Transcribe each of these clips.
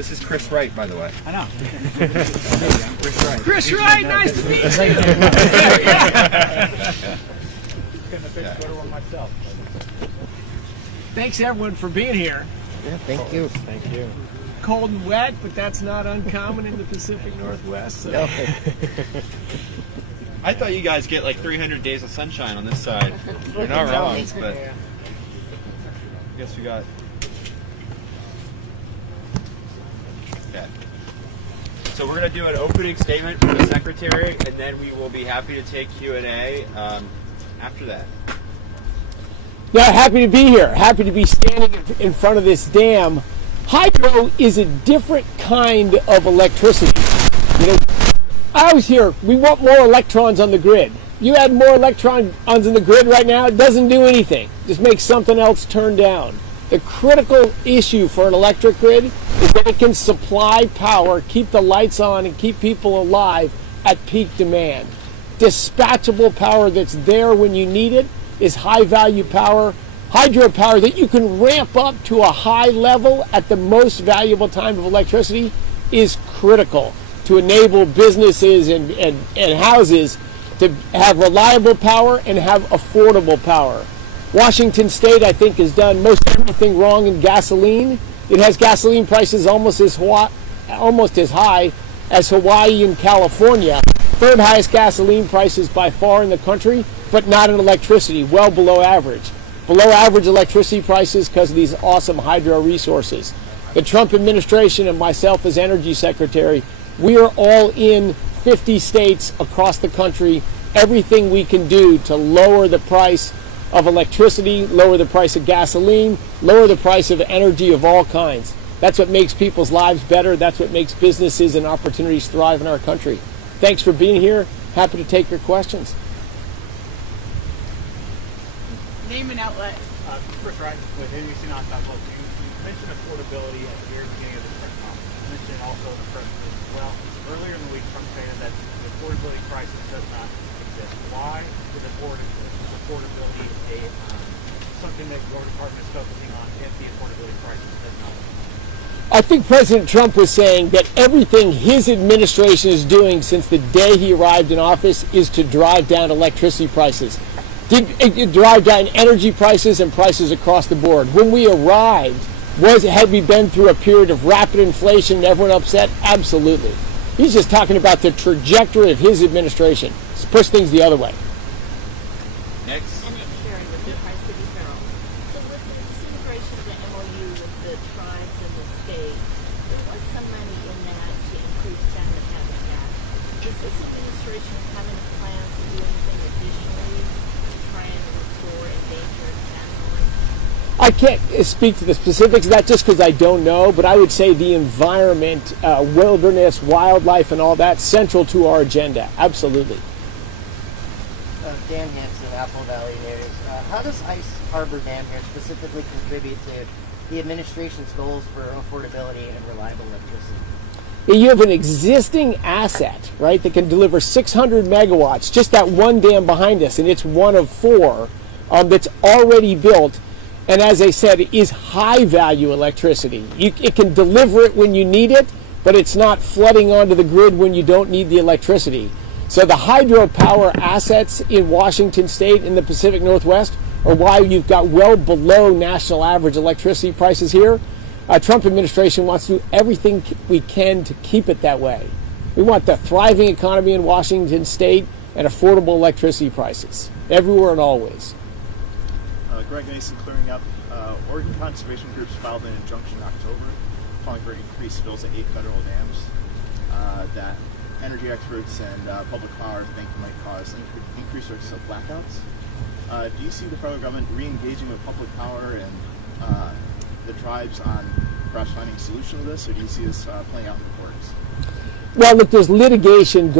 This is Chris Wright, by the way. I know. Chris Wright. Chris Wright, nice to meet you. Couldn't have picked a better one myself. Thanks everyone for being here. Yeah, thank you. Thank you. Cold and wet, but that's not uncommon in the Pacific Northwest. So. No. I thought you guys get like 300 days of sunshine on this side. You're not wrong, but I guess we got. Okay. So we're going to do an opening statement from the Secretary, and then we will be happy to take Q&A after that. Yeah, happy to be here. Happy to be standing in front of this dam. Hydro is a different kind of electricity. You know, I always hear we want more electrons on the grid. You add more electrons on the grid right now, it doesn't do anything. Just makes something else turn down. The critical issue for an electric grid is that it can supply power, keep the lights on, and keep people alive at peak demand. Dispatchable power that's there when you need it is high value power. Hydropower that you can ramp up to a high level at the most valuable time of electricity is critical to enable businesses and houses to have reliable power and have affordable power. Washington State, I think, has done most everything wrong in gasoline. It has gasoline prices almost as high as Hawaii and California. Third highest gasoline prices by far in the country, but not in electricity, well below average. Below average electricity prices because of these awesome hydro resources. The Trump administration and myself as Energy Secretary, we are all in 50 states across the country, everything we can do to lower the price of electricity, lower the price of gasoline, lower the price of energy of all kinds. That's what makes people's lives better. That's what makes businesses and opportunities thrive in our country. Thanks for being here. Happy to take your questions. Name and outlet. Chris Wright with NBC Nonstop. You mentioned affordability at the very beginning of the press conference. You mentioned it also in the president as well. Earlier in the week, Trump stated that the affordability crisis does not exist. Why is affordability something that your department is focusing on if the affordability crisis does not exist? I think President Trump was saying that everything his administration is doing since the day he arrived in office is to drive down electricity prices. It drive down energy prices and prices across the board. When we arrived, had we been through a period of rapid inflation and everyone upset? Absolutely. He's just talking about the trajectory of his administration. Let's push things the other way. Next. And it's Sherry with the Tri-City Herald. So with the disintegration of the MOU with the tribes and the state, there was some money in that to increase salmon habitat. Does this administration have any plans to do anything additionally to try and restore endangered salmon? I can't speak to the specifics of that just because I don't know, but I would say the environment, wilderness, wildlife, and all that, central to our agenda. Absolutely. Dan Hanson, Apple Valley News. How does Ice Harbor Dam here specifically contribute to the administration's goals for affordability and reliable electricity? You have an existing asset, right, that can deliver 600 megawatts, just that one dam behind us, and it's one of four that's already built. And as I said, it is high-value electricity. It can deliver it when you need it, but it's not flooding onto the grid when you don't need the electricity. So the hydropower assets in Washington State and the Pacific Northwest are why you've got well below national average electricity prices here. Trump administration wants to do everything we can to keep it that way. We want the thriving economy in Washington State and affordable electricity prices, everywhere and always. Greg Mason clearing up. Oregon conservation groups filed an injunction in October calling for increased spills at 8 federal dams that energy experts and public power think might cause increased risks of blackouts. Do you see the federal government re-engaging with public power and the tribes on perhaps finding a solution to this, or do you see this playing out in the courts? Well, look, there's litigation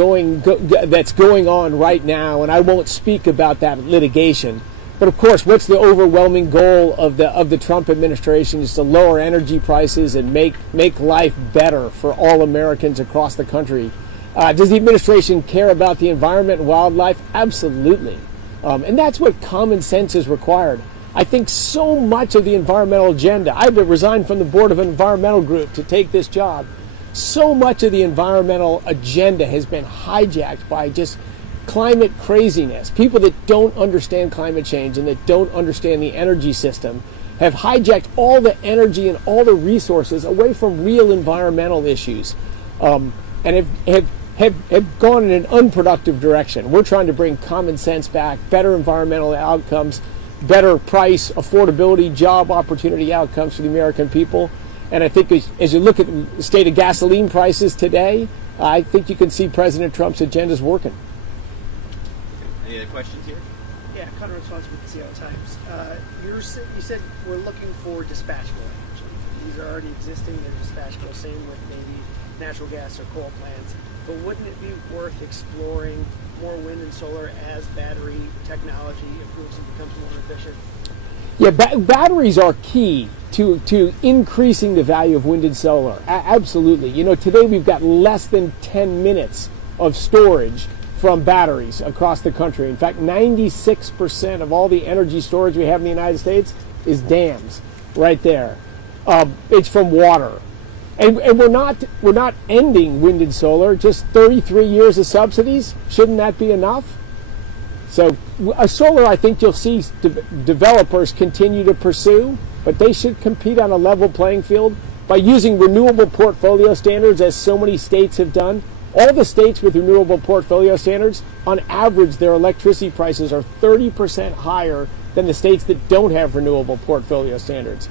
that's going on right now, and I won't speak about that litigation. But of course, what's the overwhelming goal of the Trump administration is to lower energy prices and make life better for all Americans across the country. Does the administration care about the environment and wildlife? Absolutely. And that's what common sense is required. I think so much of the environmental agenda, I had to resign from the board of an environmental group to take this job. So much of the environmental agenda has been hijacked by just climate craziness. People that don't understand climate change and that don't understand the energy system have hijacked all the energy and all the resources away from real environmental issues, and have gone in an unproductive direction. We're trying to bring common sense back, better environmental outcomes, better price, affordability, job opportunity outcomes for the American people. And I think as you look at the state of gasoline prices today, I think you can see President Trump's agendas working. Any other questions here? Yeah, Connor responds with the Seattle Times. You said we're looking for dispatchable energy. These are already existing, they're dispatchable, same with maybe natural gas or coal plants. But wouldn't it be worth exploring more wind and solar as battery technology improves and becomes more efficient? Yeah, batteries are key to increasing the value of wind and solar. Absolutely. You know, today we've got less than 10 minutes of storage from batteries across the country. In fact, 96% of all the energy storage we have in the United States is dams right there. It's from water. And we're not ending wind and solar, just 33 years of subsidies. Shouldn't that be enough? So solar, I think you'll see developers continue to pursue, but they should compete on a level playing field by using renewable portfolio standards, as so many states have done. All the states with renewable portfolio standards, on average, their electricity prices are 30% higher than the states that don't have renewable portfolio standards.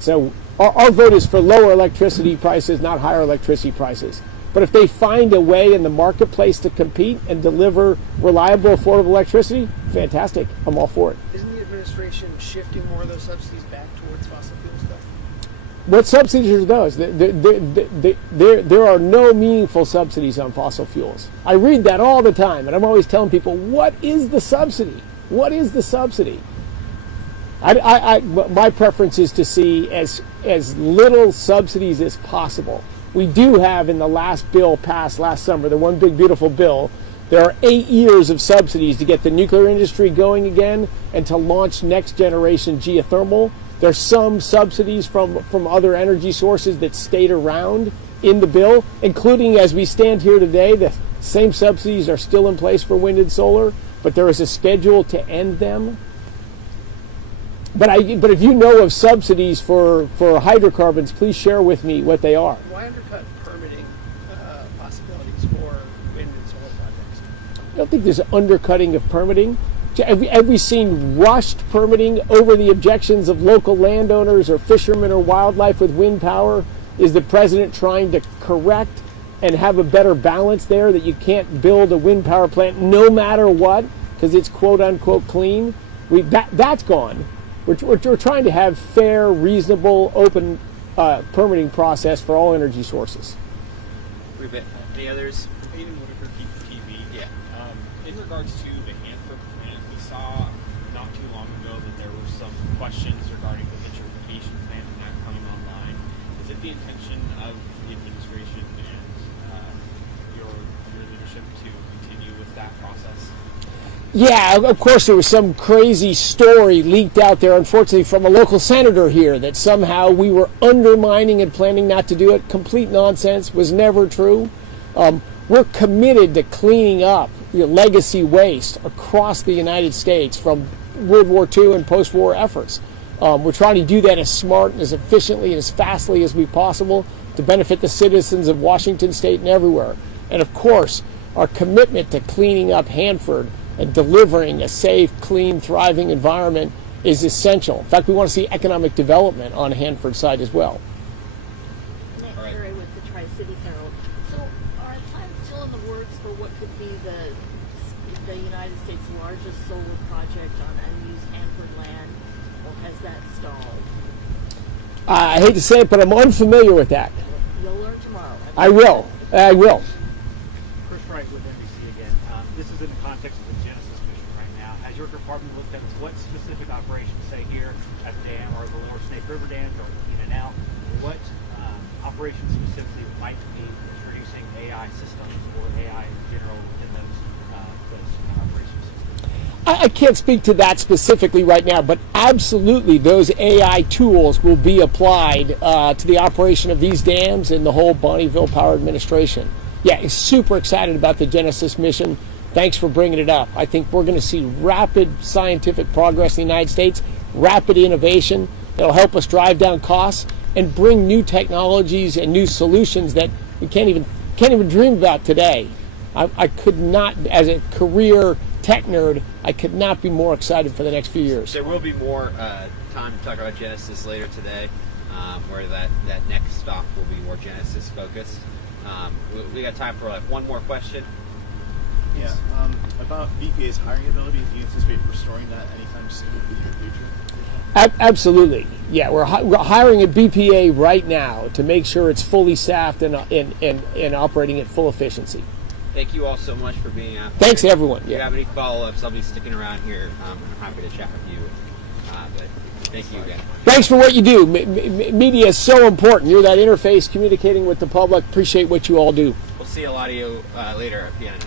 So our vote is for lower electricity prices, not higher electricity prices. But if they find a way in the marketplace to compete and deliver reliable, affordable electricity, fantastic. I'm all for it. Isn't the administration shifting more of those subsidies back towards fossil fuel stuff? What subsidies are those? There are no meaningful subsidies on fossil fuels. I read that all the time, and I'm always telling people, what is the subsidy? What is the subsidy? My preference is to see as little subsidies as possible. We do have, in the last bill passed last summer, the one big beautiful bill, there are 8 years of subsidies to get the nuclear industry going again and to launch next generation geothermal. There's some subsidies from other energy sources that stayed around in the bill, including, as we stand here today, the same subsidies are still in place for wind and solar, but there is a schedule to end them. But if you know of subsidies for hydrocarbons, please share with me what they are. Why undercut permitting possibilities for wind and solar projects? I don't think there's an undercutting of permitting. Have we seen rushed permitting over the objections of local landowners or fishermen or wildlife with wind power? Is the president trying to correct and have a better balance there, that you can't build a wind power plant no matter what because it's quote unquote clean? That's gone. We're trying to have fair, reasonable, open permitting process for all energy sources. Any others? Aiden Whitaker, TV. Yeah. In regards to the Hanford plant, we saw not too long ago that there were some questions regarding the vitrification plant and that coming online. Is it the intention of the administration and your leadership to continue with that process? Yeah, of course there was some crazy story leaked out there, unfortunately, from a local senator here that somehow we were undermining and planning not to do it. Complete nonsense, was never true. We're committed to cleaning up legacy waste across the United States from World War II and post-war efforts. We're trying to do that as smart and as efficiently and as fastly as we possible to benefit the citizens of Washington State and everywhere. And of course, our commitment to cleaning up Hanford and delivering a safe, clean, thriving environment is essential. In fact, we want to see economic development on Hanford Site as well. Nick Murray with the Tri-City Herald. So are plans still in the works for what could be the United States' largest solar project on unused Hanford land, or has that stalled? I hate to say it, but I'm unfamiliar with that. You'll learn tomorrow. I will. Chris Wright with NBC again. This is in the context of the Genesis mission right now. Has your department looked at what specific operations, say here at the dam or the Lower Snake River dams or the PNNL, what operations specifically might be introducing AI systems or AI in general in those operations? I can't speak to that specifically right now, but absolutely those AI tools will be applied to the operation of these dams and the whole Bonneville Power Administration. Yeah, super excited about the Genesis mission. Thanks for bringing it up. I think we're going to see rapid scientific progress in the United States, rapid innovation that'll help us drive down costs and bring new technologies and new solutions that we can't even dream about today. I could not, as a career tech nerd, I could not be more excited for the next few years. There will be more time to talk about Genesis later today, where that next stop will be more Genesis focused. We got time for like one more question. Yeah, about BPA's hiring ability, do you anticipate restoring that anytime soon in the near future? Absolutely. Yeah, we're hiring at BPA right now to make sure it's fully staffed and operating at full efficiency. Thank you all so much for being out. Thanks, everyone. If you have any follow-ups, I'll be sticking around here. I'm happy to chat with you. But thank you again. Thanks for what you do. Media is so important. You're that interface communicating with the public. Appreciate what you all do. We'll see a lot of you later at PNNL.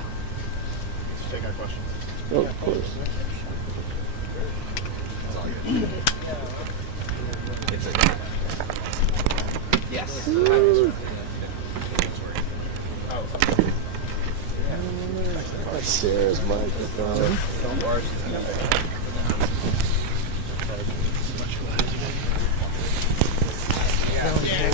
Let's take our questions. Oh, of course. Yes. Sarah's microphone. Yeah.